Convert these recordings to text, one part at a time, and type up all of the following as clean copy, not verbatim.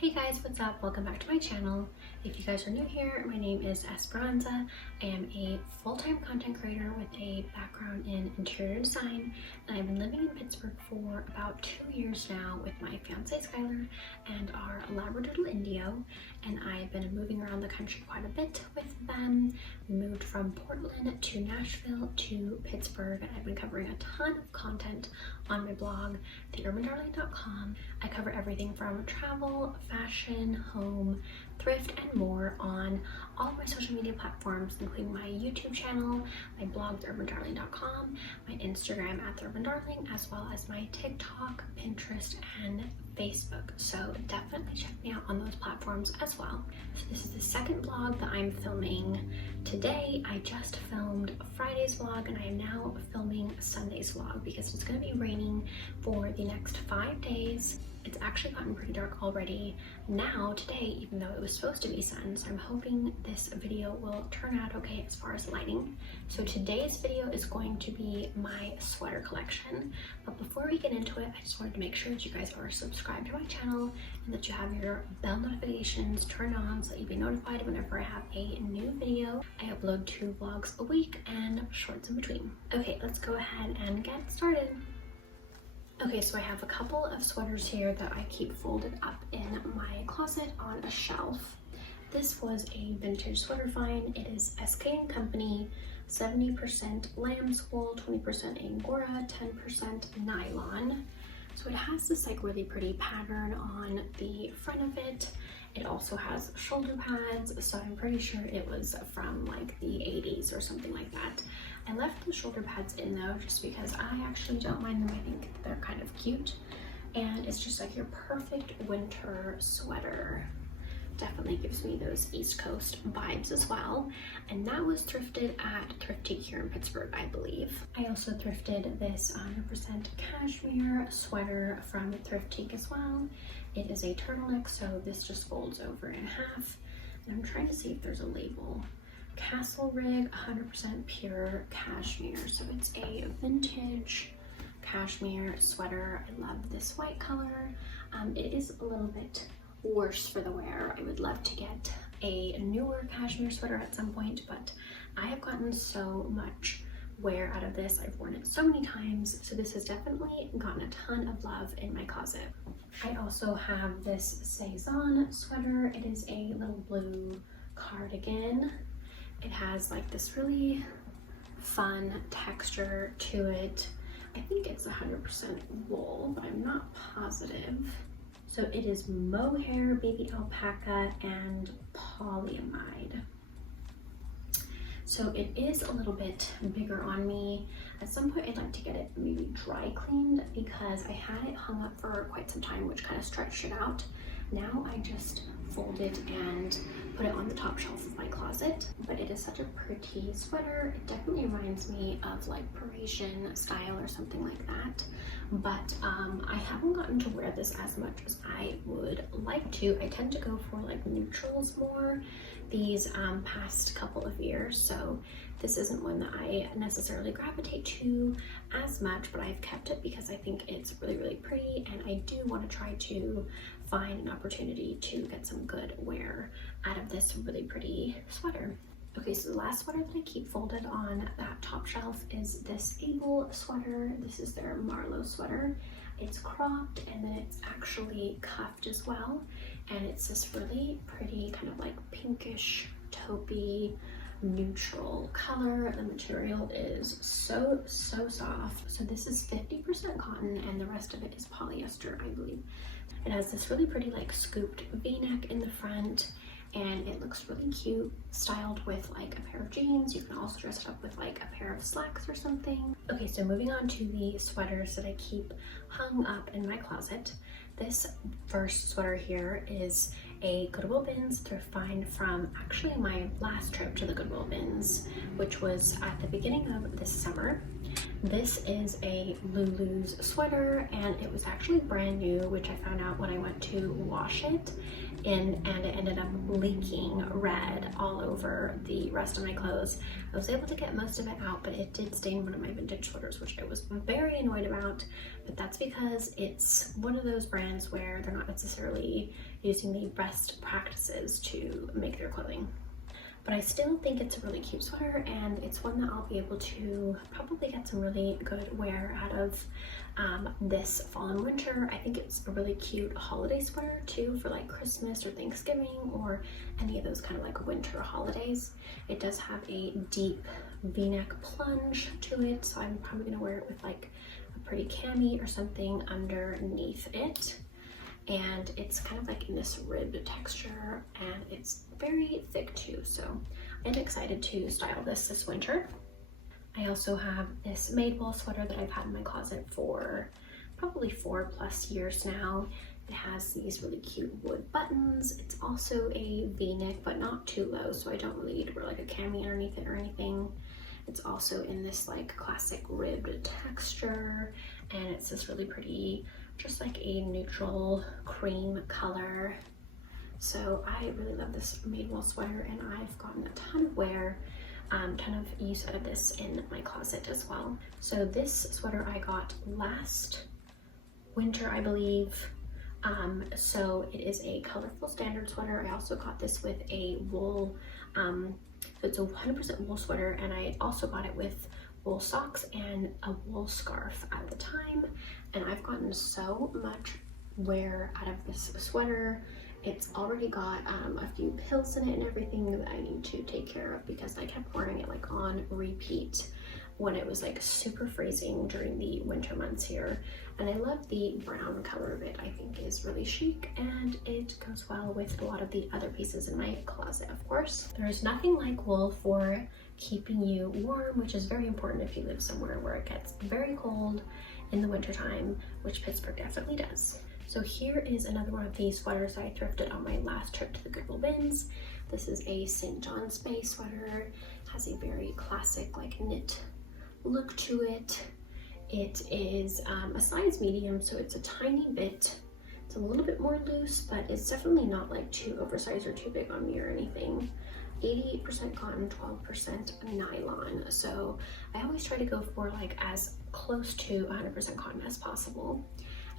Hey guys, what's up? Welcome back to my channel. If you guys are new here, my name is Esperanza. I am a full-time content creator with a background in interior design, and I've been living in Pittsburgh for about 2 years now with my fiance Skylar and our Labradoodle Indio, and I've been moving around the country quite a bit with them. We moved from Portland to Nashville to Pittsburgh, and I've been covering a ton of content on my blog, thurbandarling.com. I cover everything from travel, fashion, home, thrift, and more on all of my social media platforms, including my YouTube channel, my blog, thurbandarling.com, my Instagram @thurbandarling, as well as my TikTok, Pinterest, and Facebook. So definitely check me out on those platforms as well. So this is the second vlog that I'm filming today. I just filmed Friday's vlog and I am now filming Sunday's vlog because it's going to be raining for the next 5 days. It's actually gotten pretty dark already now today, even though it was supposed to be sun, so I'm hoping this video will turn out okay as far as lighting. So today's video is going to be my sweater collection, but before we get into it, I just wanted to make sure that you guys are subscribed to my channel and that you have your bell notifications turned on so that you'll be notified whenever I have a new video. I upload 2 vlogs a week and shorts in between. Okay, let's go ahead and get started. Okay, so I have a couple of sweaters here that I keep folded up in my closet on a shelf. This was a vintage sweater find. It is SK & Company, 70% lamb's wool, 20% Angora, 10% nylon. So it has this like really pretty pattern on the front of it. It also has shoulder pads, so I'm pretty sure it was from like the 80s or something like that. I left the shoulder pads in though, just because I actually don't mind them. I think they're kind of cute, and it's just like your perfect winter sweater. Definitely gives me those East Coast vibes as well. And that was thrifted at Thrifted here in Pittsburgh, I believe. I also thrifted this 100% cashmere sweater from Thrifted as well. It is a turtleneck, so this just folds over in half. And I'm trying to see if there's a label. Castle Rig 100% pure cashmere. So it's a vintage cashmere sweater. I love this white color. It is a little bit worse for the wear. I would love to get a newer cashmere sweater at some point, but I have gotten so much wear out of this. I've worn it so many times, so this has definitely gotten a ton of love in my closet. I also have this Sezane sweater. It is a little blue cardigan. It has like this really fun texture to it. I think it's 100% wool, but I'm not positive. So it is mohair, baby alpaca, and polyamide. So it is a little bit bigger on me. At some point I'd like to get it maybe dry cleaned because I had it hung up for quite some time, which kind of stretched it out. Now I just fold it and put it on the top shelf of my closet. But it is such a pretty sweater. It definitely reminds me of like Parisian style or something like that. But I haven't gotten to wear this as much as I would like to. I tend to go for like neutrals more these past couple of years, so this isn't one that I necessarily gravitate to as much, but I've kept it because I think it's really, really pretty, and I do want to try to find an opportunity to get some good wear out of this really pretty sweater. Okay, so the last sweater that I keep folded on that top shelf is this Able sweater. This is their Marlowe sweater. It's cropped and then it's actually cuffed as well. And it's this really pretty kind of like pinkish, taupey, neutral color. The material is so soft. So this is 50% cotton and the rest of it is polyester, I believe. It has this really pretty like scooped V-neck in the front, and it looks really cute, styled with like a pair of jeans. You can also dress it up with like a pair of slacks or something. Okay, so moving on to the sweaters that I keep hung up in my closet. This first sweater here is a Goodwill Bins thrift find from actually my last trip to the Goodwill Bins, which was at the beginning of this summer. This is a Lulu's sweater, and it was actually brand new, which I found out when I went to wash it. in and it ended up leaking red all over the rest of my clothes. I was able to get most of it out, but it did stain one of my vintage sweaters, which I was very annoyed about, but that's because it's one of those brands where they're not necessarily using the best practices to make their clothing. But I still think it's a really cute sweater, and it's one that I'll be able to probably get some really good wear out of this fall and winter. I think it's a really cute holiday sweater too, for like Christmas or Thanksgiving or any of those kind of like winter holidays. It does have a deep v-neck plunge to it, so I'm probably gonna wear it with like a pretty cami or something underneath it. And it's kind of like in this ribbed texture, and it's very thick too, so I'm excited to style this winter. I also have this Madewell sweater that I've had in my closet for probably 4+ years now. It has these really cute wood buttons. It's also a v-neck, but not too low, so I don't really need to wear like a cami underneath it or anything. It's also in this like classic ribbed texture, and it's this really pretty, just like a neutral cream color. So I really love this Madewell sweater, and I've gotten a ton of wear, ton of use out of this in my closet as well. So this sweater I got last winter, I believe. So it is a colorful standard sweater. I also got this with a wool, it's a 100% wool sweater, and I also got it with wool socks and a wool scarf at the time. And I've gotten so much wear out of this sweater. It's already got a few pills in it and everything that I need to take care of, because I kept wearing it like on repeat when it was like super freezing during the winter months here. And I love the brown color of it. I think is really chic, and it goes well with a lot of the other pieces in my closet, of course. There's nothing like wool for keeping you warm, which is very important if you live somewhere where it gets very cold in the wintertime, which Pittsburgh definitely does. So here is another one of these sweaters I thrifted on my last trip to the Goodwill bins. This is a St. John's Bay sweater. It has a very classic like knit look to it. It is a size medium, so it's a tiny bit, it's a little bit more loose, but it's definitely not like too oversized or too big on me or anything. 88% cotton, 12% nylon. So I always try to go for like as close to 100% cotton as possible.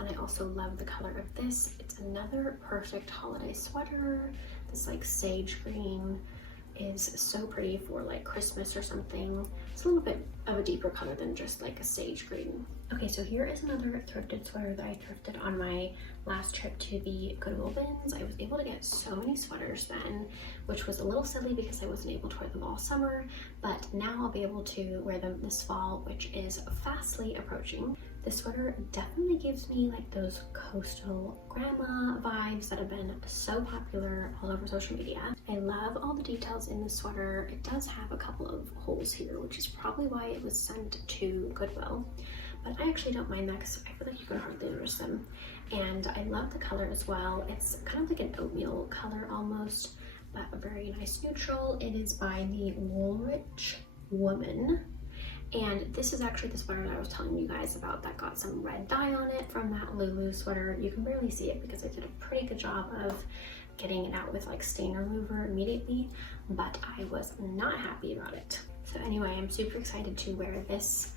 And I also love the color of this. It's another perfect holiday sweater. This like sage green is so pretty for like Christmas or something. It's a little bit of a deeper color than just like a sage green. Okay, so here is another thrifted sweater that I thrifted on my last trip to the Goodwill bins. I was able to get so many sweaters then, which was a little silly because I wasn't able to wear them all summer, but now I'll be able to wear them this fall, which is fastly approaching. This sweater definitely gives me like those coastal grandma vibes that have been so popular all over social media. I love all the details in the sweater. It does have a couple of holes here, which is probably why it was sent to Goodwill, but I actually don't mind that because I feel like you can hardly notice them. And I love the color as well. It's kind of like an oatmeal color almost, but a very nice neutral. It is by the Woolrich Woman. And this is actually the sweater that I was telling you guys about that got some red dye on it from that Lulu sweater. You can barely see it because I did a pretty good job of getting it out with like stain remover immediately, but I was not happy about it. So anyway, I'm super excited to wear this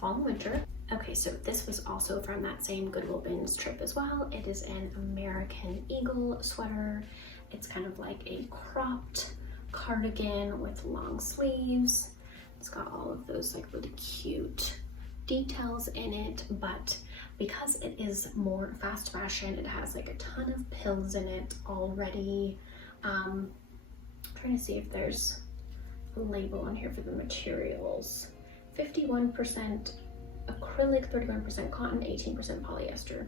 fall and winter. Okay, so this was also from that same Goodwill bins trip as well. It is an American Eagle sweater. It's kind of like a cropped cardigan with long sleeves. It's got all of those like really cute details in it, but because it is more fast fashion, it has like a ton of pills in it already. I'm trying to see if there's a label on here for the materials. 51% acrylic, 31% cotton, 18% polyester.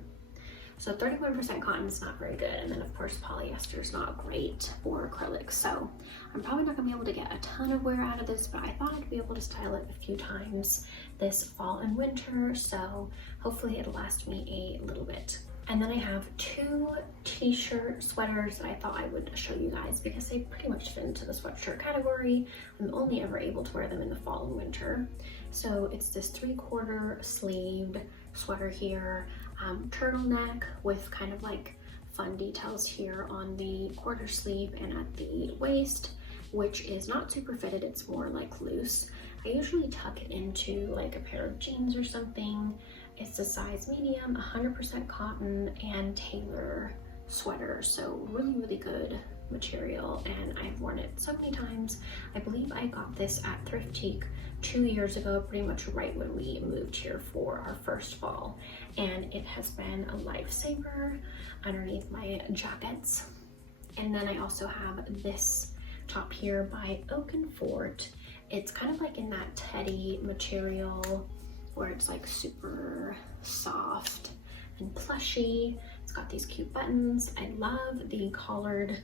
So 31% cotton is not very good, and then of course polyester is not great for acrylic. So I'm probably not gonna be able to get a ton of wear out of this, but I thought I'd be able to style it a few times this fall and winter, so hopefully it'll last me a little bit. And then I have two t-shirt sweaters that I thought I would show you guys because they pretty much fit into the sweatshirt category. I'm only ever able to wear them in the fall and winter. So it's this 3/4 sleeved sweater here, turtleneck with kind of like fun details here on the quarter sleeve and at the waist, which is not super fitted, it's more like loose. I usually tuck it into like a pair of jeans or something. It's a size medium, 100% cotton and tailor sweater, so really good material, and I've worn it so many times. I believe I got this at Thrifted 2 years ago, pretty much right when we moved here for our first fall, and it has been a lifesaver underneath my jackets. And then I also have this top here by Oak and Fort. It's kind of like in that teddy material where it's like super soft and plushy. It's got these cute buttons. I love the collared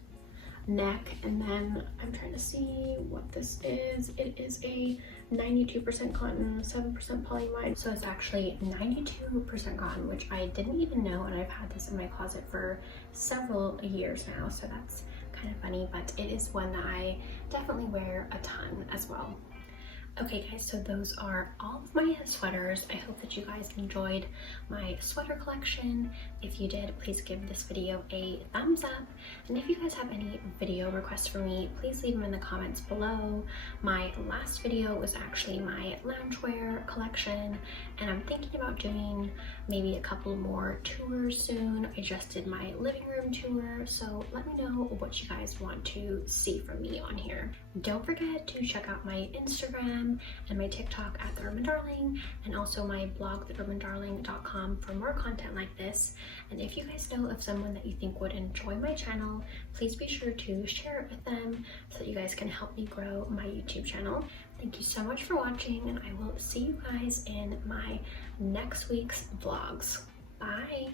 neck, and then I'm trying to see what this is. It is a 92% cotton, 7% polyamide, so it's actually 92% cotton, which I didn't even know, and I've had this in my closet for several years now, so that's kind of funny, but it is one that I definitely wear a ton as well. Okay guys, so those are all of my sweaters. I hope that you guys enjoyed my sweater collection. If you did, please give this video a thumbs up. And if you guys have any video requests for me, please leave them in the comments below. My last video was actually my loungewear collection, and I'm thinking about doing maybe a couple more tours soon. I just did my living room tour, so let me know what you guys want to see from me on here. Don't forget to check out my Instagram and my TikTok at The Urban Darling, and also my blog, theurbandarling.com, for more content like this. And if you guys know of someone that you think would enjoy my channel, please be sure to share it with them so that you guys can help me grow my YouTube channel. Thank you so much for watching, and I will see you guys in my next week's vlogs. Bye!